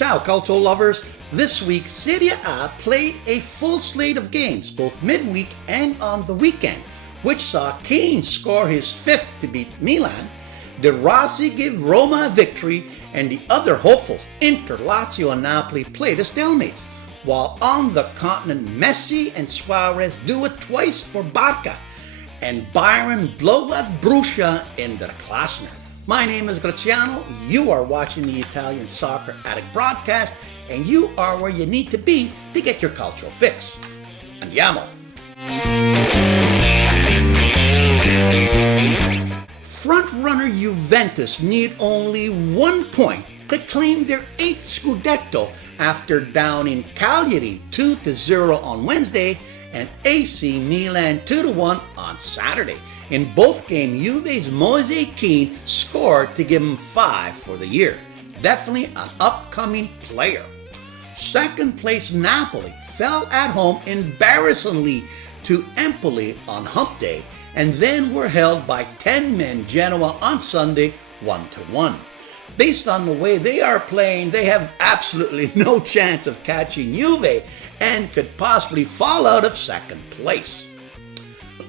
Ciao, cultural lovers. This week, Serie A played a full slate of games, both midweek and on the weekend, which saw Kane score his fifth to beat Milan, De Rossi give Roma a victory, and the other hopefuls, Inter, Lazio, and Napoli, played as stalemates. While on the continent, Messi and Suarez do it twice for Barca, and Bayern blow at Borussia in the Klassner. My name is Graziano, you are watching the Italian Soccer Addict broadcast, and you are where you need to be to get your cultural fix. Andiamo! Front-runner Juventus need only 1 point to claim their 8th Scudetto after downing Cagliari 2-0 on Wednesday and AC Milan 2-1 on Saturday. In both games, Juve's Moise Kean scored to give him 5 for the year. Definitely an upcoming player. Second place Napoli fell at home embarrassingly to Empoli on Hump Day and then were held by 10-men Genoa on Sunday 1-1. Based on the way they are playing, they have absolutely no chance of catching Juve and could possibly fall out of second place.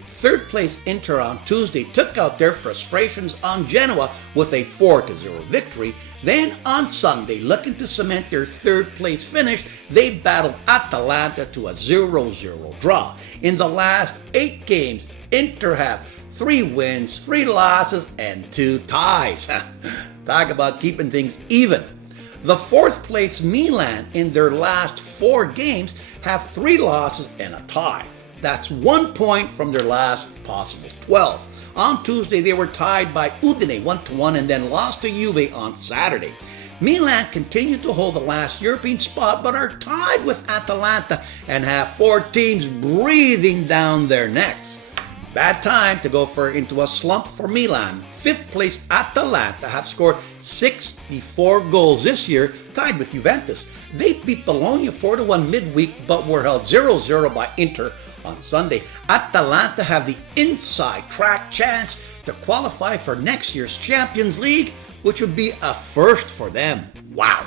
Third place Inter on Tuesday took out their frustrations on Genoa with a 4-0 victory. Then on Sunday, looking to cement their third place finish, they battled Atalanta to a 0-0 draw. In the last 8 games, Inter have 3 wins, 3 losses, and 2 ties. Talk about keeping things even. The fourth place Milan in their last 4 games have 3 losses and a tie. That's 1 point from their last possible 12. On Tuesday, they were tied by Udine 1-1 and then lost to Juve on Saturday. Milan continued to hold the last European spot but are tied with Atalanta and have 4 teams breathing down their necks. Bad time to go into a slump for Milan. 5th place Atalanta have scored 64 goals this year, tied with Juventus. They beat Bologna 4-1 midweek but were held 0-0 by Inter on Sunday. Atalanta have the inside track chance to qualify for next year's Champions League, which would be a first for them. Wow.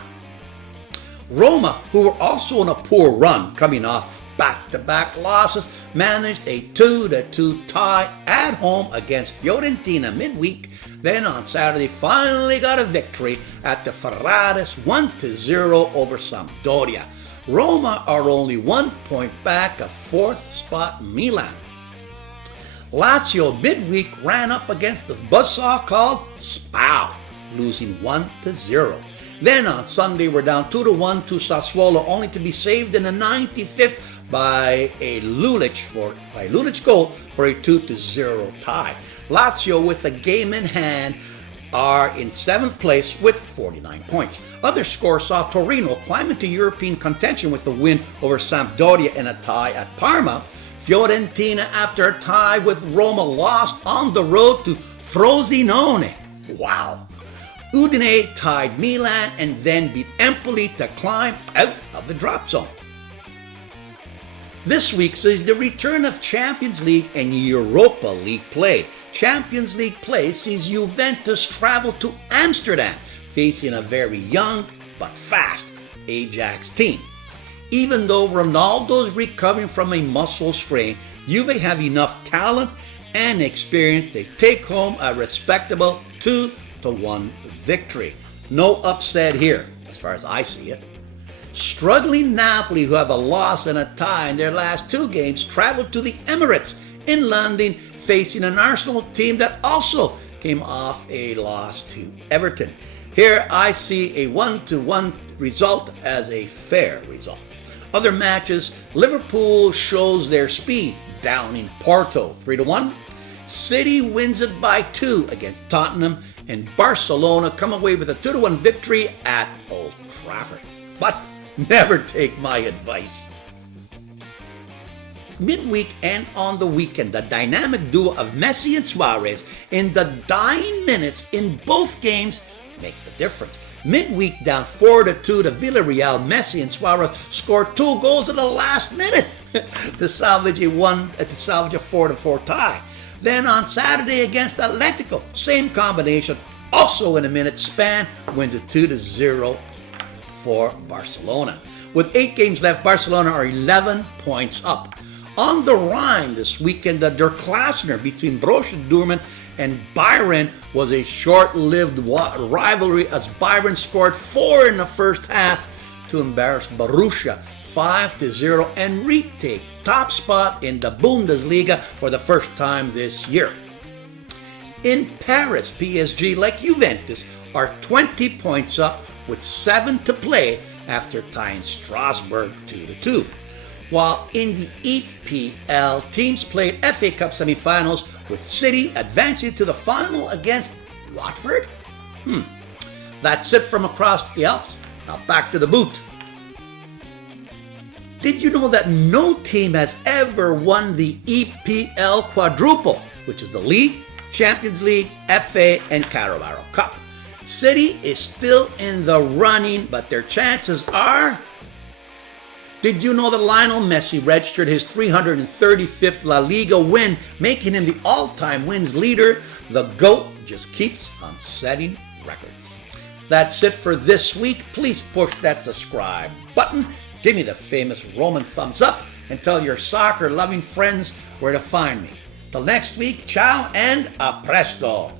Roma, who were also on a poor run coming off back-to-back losses, managed a 2-2 tie at home against Fiorentina midweek. Then on Saturday, finally got a victory at the Ferraris 1-0 over Sampdoria. Roma are only 1 point back of 4th spot Milan. Lazio midweek ran up against the buzzsaw called Spal, losing 1-0. Then on Sunday, we're down 2-1 to Sassuolo, only to be saved in the 95th by a Lulic goal for a 2-0 tie. Lazio, with a game in hand, are in 7th place with 49 points. Other scores saw Torino climb into European contention with a win over Sampdoria and a tie at Parma. Fiorentina, after a tie with Roma, lost on the road to Frosinone. Wow. Udine tied Milan and then beat Empoli to climb out of the drop zone. This week sees the return of Champions League and Europa League play. Champions League play sees Juventus travel to Amsterdam, facing a very young but fast Ajax team. Even though Ronaldo's recovering from a muscle strain, Juve have enough talent and experience to take home a respectable 2-1 victory. No upset here, as far as I see it. Struggling Napoli, who have a loss and a tie in their last 2 games, traveled to the Emirates in London, facing an Arsenal team that also came off a loss to Everton. Here I see a 1-1 result as a fair result. Other matches, Liverpool shows their speed, down in Porto 3-1. City wins it by 2 against Tottenham, and Barcelona come away with a 2-1 victory at Old Trafford. But never take my advice. Midweek and on the weekend, the dynamic duo of Messi and Suarez in the dying minutes in both games make the difference. Midweek down 4-2 to Villarreal, Messi and Suarez scored 2 goals in the last minute to salvage a 4-4 tie. Then on Saturday against Atletico, same combination, also in a minute span, wins a 2-0 for Barcelona. With 8 games left, Barcelona are 11 points up. On the Rhine this weekend, the Der Klassener between Borussia Dortmund and Bayern was a short-lived rivalry as Bayern scored 4 in the first half to embarrass Borussia 5-0 and retake top spot in the Bundesliga for the first time this year. In Paris, PSG, like Juventus, are 20 points up with 7 to play after tying Strasbourg 2-2. While in the EPL, teams played FA Cup semi-finals with City advancing to the final against Watford. That's it from across the Alps. Now back to the boot. Did you know that no team has ever won the EPL quadruple, which is the League, Champions League, FA, and Carabao Cup? City is still in the running, but their chances are... Did you know that Lionel Messi registered his 335th La Liga win, making him the all-time wins leader? The GOAT just keeps on setting records. That's it for this week. Please push that subscribe button, give me the famous Roman thumbs up, and tell your soccer-loving friends where to find me. Till next week, ciao and a presto!